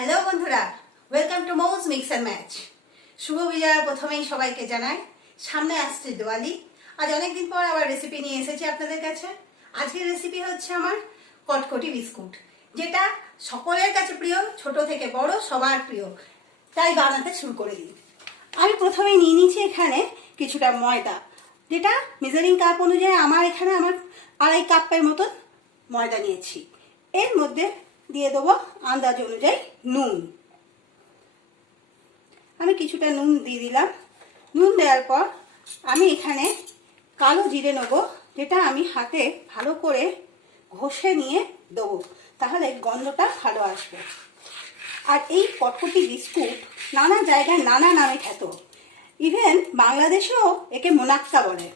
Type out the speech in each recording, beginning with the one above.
Hello বন্ধুরা, welcome to momos mix and match. শুভ বিজয়া প্রথমেই সবাইকে জানাই। সামনে আসছে দিওয়ালি। আজ অনেকদিন পর আবার রেসিপি নিয়ে এসেছি আপনাদের কাছে। আজকের রেসিপি হচ্ছে আমার কটকটি বিস্কুট, যেটা সকলের কাছে প্রিয়, ছোট থেকে বড় সবার প্রিয়। তাই বানাতে শুরু করে দিই। আমি প্রথমে নিয়ে নিয়েছি এখানে কিছুটা ময়দা, যেটা মেজারিং কাপ অনুযায়ী আমার 2.5 কাপের মতন ময়দা নিয়েছি। এর মধ্যে দিয়ে দেবো আন্দাজ অনুযায়ী নুন। আমি কিছুটা নুন দিয়ে দিলাম। নুন দেওয়ার পর আমি এখানে কালো জিরে নেব, যেটা আমি হাতে ভালো করে ঘষে নিয়ে দেবো, তাহলে গন্ধটা ভালো আসবে। আর এই কটকটি বিস্কুট নানা জায়গায় নানা নামে খ্যাত, ইভেন বাংলাদেশেও একে মোনাক্কা বলে।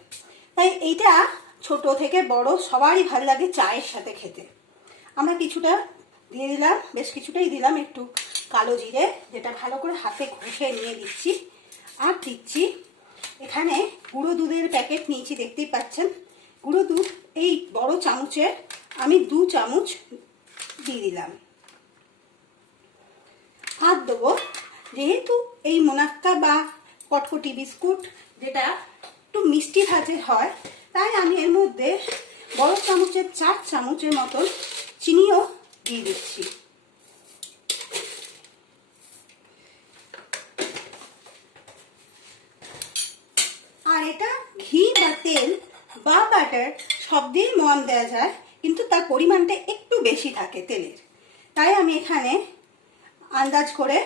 তাই এইটা ছোট থেকে বড় সবারই ভালো লাগে চায়ের সাথে খেতে। আমরা কিছুটা দিয়ে দিলাম, বেশ কিছুটাই দিলাম একটু কালো জিরে, যেটা ভালো করে হাতে ঘষে নিয়ে দিচ্ছি। আর দিচ্ছি এখানে গুঁড়ো দুধের প্যাকেট নিয়েছি, দেখতেই পাচ্ছেন। গুঁড়ো দুধ এই বড় চামচে আমি 2 চামচ দিয়ে দিলাম। আর দেবো, যেহেতু এই মোনাক্কা বা কটকটি বিস্কুট যেটা একটু মিষ্টি ধাঁচের হয়, তাই আমি এর মধ্যে বড় চামচের 4 চামচের মতন চিনিও দিয়ে দিচ্ছি। আর এটা ঘি বা তেল বা বাটার সব দিয়ে ময়াম দেওয়া যায়, কিন্তু তার পরিমাণটা একটু বেশি থাকে তেলের। তাই আমি এখানে আন্দাজ করে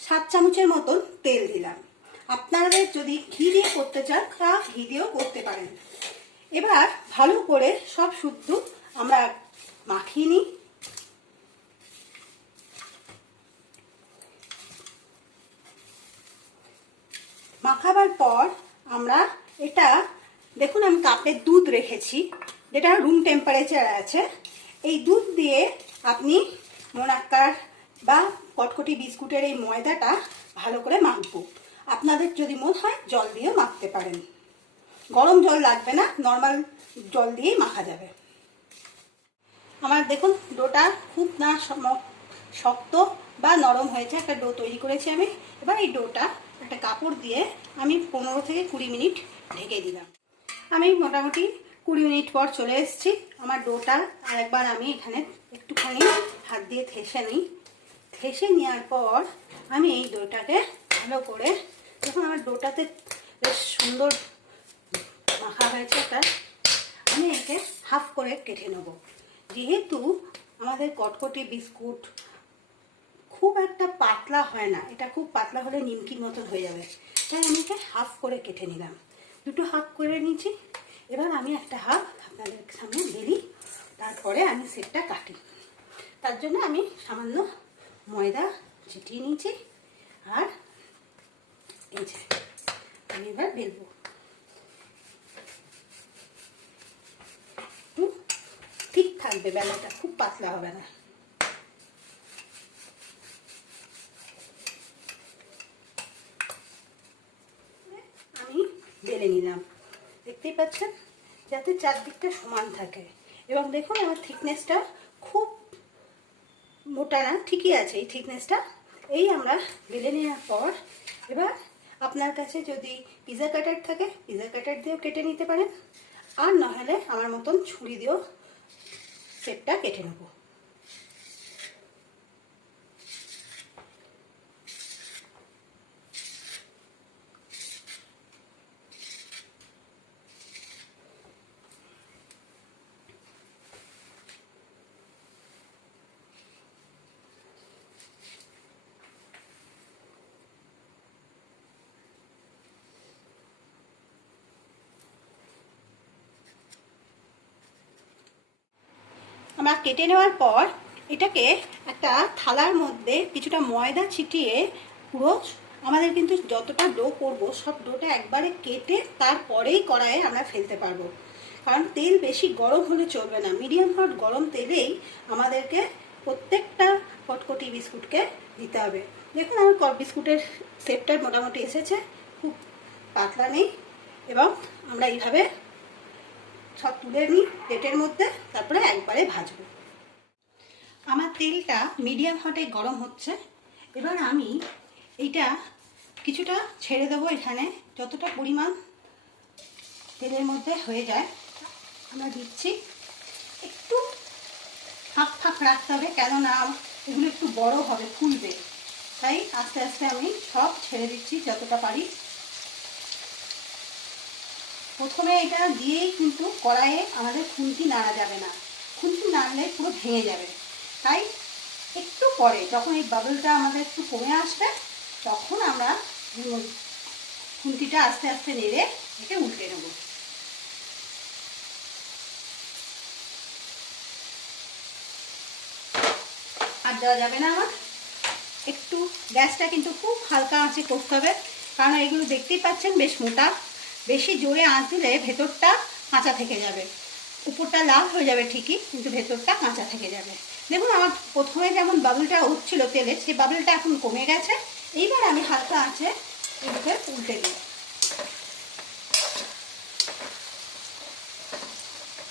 7 চামচের মতন তেল দিলাম। আপনাদের যদি ঘি দিয়ে করতে চান তা ঘি দিয়েও করতে পারেন। এবার ভালো করে সব শুদ্ধ আমরা মাখিয়ে নিই। মাখাবার পর আমরা এটা দেখুন, আমি কাপে দুধ রেখেছি, যেটা রুম টেম্পারেচার আছে। এই দুধ দিয়ে আপনি মোনাক্কার বা কটকটি বিস্কুটের এই ময়দাটা ভালো করে মাখবো। আপনাদের যদি মনে হয় জল দিয়েও মাখতে পারেন, গরম জল লাগবে না, নর্মাল জল দিয়েই মাখা যাবে। আমার দেখুন ডোটা খুব না শক্ত বা নরম হয়েছে, একটা ডো তৈরি করেছি আমি। এবার এই ডোটা একটা কাপড় দিয়ে আমি 15 থেকে 20 মিনিট ঢেকে দিলাম। আমি মোটামুটি 20 মিনিট পর চলে এসেছি। আমার ডোটা আরেকবার আমি এখানে একটুখানি হাত দিয়ে ঠেসে নিই। ঠেসে নেওয়ার পর আমি এই ডোটাকে ভালো করে, দেখুন আমার ডোটাতে বেশ সুন্দর মাখা হয়েছে, আমি একে হাফ করে কেটে নেব। যেহেতু আমাদের কটকটি বিস্কুট খুব একটা পাতলা হয় না, এটা খুব পাতলা হলে নিমকির মতন হয়ে যাবে, তাই আমি একে হাফ করে কেটে নিলাম। দুটো হাফ করে নিয়েছি। এবার আমি একটা হাফ আপনাদের সামনে ঢেলি, তারপরে আমি সেটটা কাটি। তার জন্য আমি সামান্য ময়দা ছিটিয়ে নিয়েছি। আর এই যে আমি এবার বেলবো। ঠিক থাকবে বেলাটা, খুব পাতলা হবে না। আমি বেলে নিলাম, দেখতেই পাচ্ছেন, যাতে চারদিকটা সমান থাকে। এবং দেখুন আমার থিকনেসটা খুব মোটা না, ঠিকই আছে এই থিকনেসটা। এই আমরা বেলে নেওয়ার পর এবার আপনার কাছে যদি পিৎজা কাটার থাকে পিৎজা কাটার দিয়েও কেটে নিতে পারেন, আর নাহলে আমার মতন ছুরি দিয়েও সেটটা কেটে নেব। আমরা কেটে নেওয়ার পর এটাকে একটা থালার মধ্যে কিছুটা ময়দা ছিটিয়ে, পুরো আমাদের কিন্তু যতটা ডো করবো সব ডোটা একবারে কেটে তারপরেই কড়াইয়ে আমরা ফেলতে পারবো। কারণ তেল বেশি গরম হলে চলবে না, মিডিয়াম হট গরম তেলেই আমাদেরকে প্রত্যেকটা কটকটি বিস্কুটকে দিতে হবে। দেখুন আমার বিস্কুটের শেপটা মোটামুটি এসেছে, খুব পাতলা নেই। এবং আমরা এইভাবে সব তুলে নিই প্লেটের মধ্যে, তারপরে একবারে ভাজবো। আমার তেলটা মিডিয়াম হটে গরম হচ্ছে। এবার আমি এইটা কিছুটা ছেড়ে দেবো এখানে, যতটা পরিমাণ তেলের মধ্যে হয়ে যায় আমরা দিচ্ছি। একটু ফাঁক ফাঁক রাখতে হবে, কেননা এগুলো একটু বড় হবে, ফুলবে, তাই আস্তে আস্তে আমি সব ছেড়ে দিচ্ছি যতটা পারি। প্রথমে এটা দিয়েই কিন্তু কড়াইয়ে আমাদের খুন্তি নাড়া যাবে না, খুন্তি নাড়লে পুরো ভেঙে যাবে। তাই একটু পরে যখন এই বাবলটা আমাদের একটু কমে আসবে, তখন আমরা খুন্তিটা আস্তে আস্তে নেড়ে একে উল্টে নেব। আর দেওয়া যাবে না আমার, একটু গ্যাসটা কিন্তু খুব হালকা আঁচে করতে হবে, কারণ এগুলো দেখতেই পাচ্ছেন বেশ মোটা। বেশি জোরে আঁচ দিলে ভেতরটা কাঁচা থেকে যাবে, উপরটা লাল হয়ে যাবে ঠিকই, কিন্তু ভেতরটা কাঁচা থেকে যাবে। দেখুন আমার প্রথমে যেমন বাবলটা উঠছিল তেলে, সেই বাবলটা এখন কমে গেছে। এইবার আমি হালকা আঁচে এগুলোকে উল্টে দিই।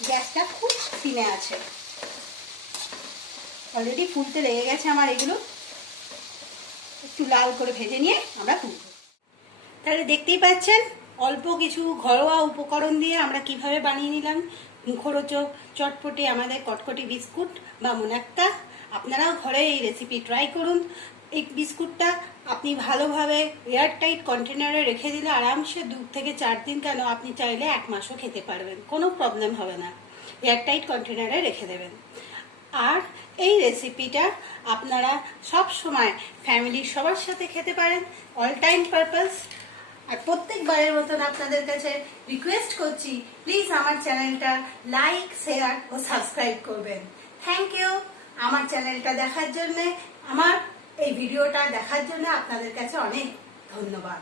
গ্যাসটা খুব সিমে আছে, অলরেডি ফুলতে লেগে গেছে আমার। এগুলো একটু লাল করে ভেজে নিয়ে আমরা তুলব। তাহলে দেখতেই পাচ্ছেন অল্প কিছু ঘরোয়া উপকরণ দিয়ে আমরা কিভাবে বানিয়ে নিলাম মুখরোচক চটপটে আমাদের কটকটি বিস্কুট বা মোনাক্কা। আপনারাও ঘরে এই রেসিপি ট্রাই করুন। এই বিস্কুটটা আপনি ভালোভাবে এয়ারটাইট কন্টেনারে রেখে দিলে আরামসে 2 থেকে 4 দিন, কেন আপনি চাইলে 1 মাসও খেতে পারবেন, কোনো প্রবলেম হবে না। এয়ারটাইট কন্টেনারে রেখে দেবেন। আর এই রেসিপিটা আপনারা সব সময় ফ্যামিলির সবার সাথে খেতে পারেন, অল টাইম পারপাস। আর প্রত্যেকবারের মতন আপনাদের কাছে রিকোয়েস্ট করছি, প্লিজ আমার চ্যানেলটা লাইক, শেয়ার ও সাবস্ক্রাইব করবেন। থ্যাংক ইউ আমার চ্যানেলটা দেখার জন্য, আমার এই ভিডিওটা দেখার জন্য আপনাদের কাছে অনেক ধন্যবাদ।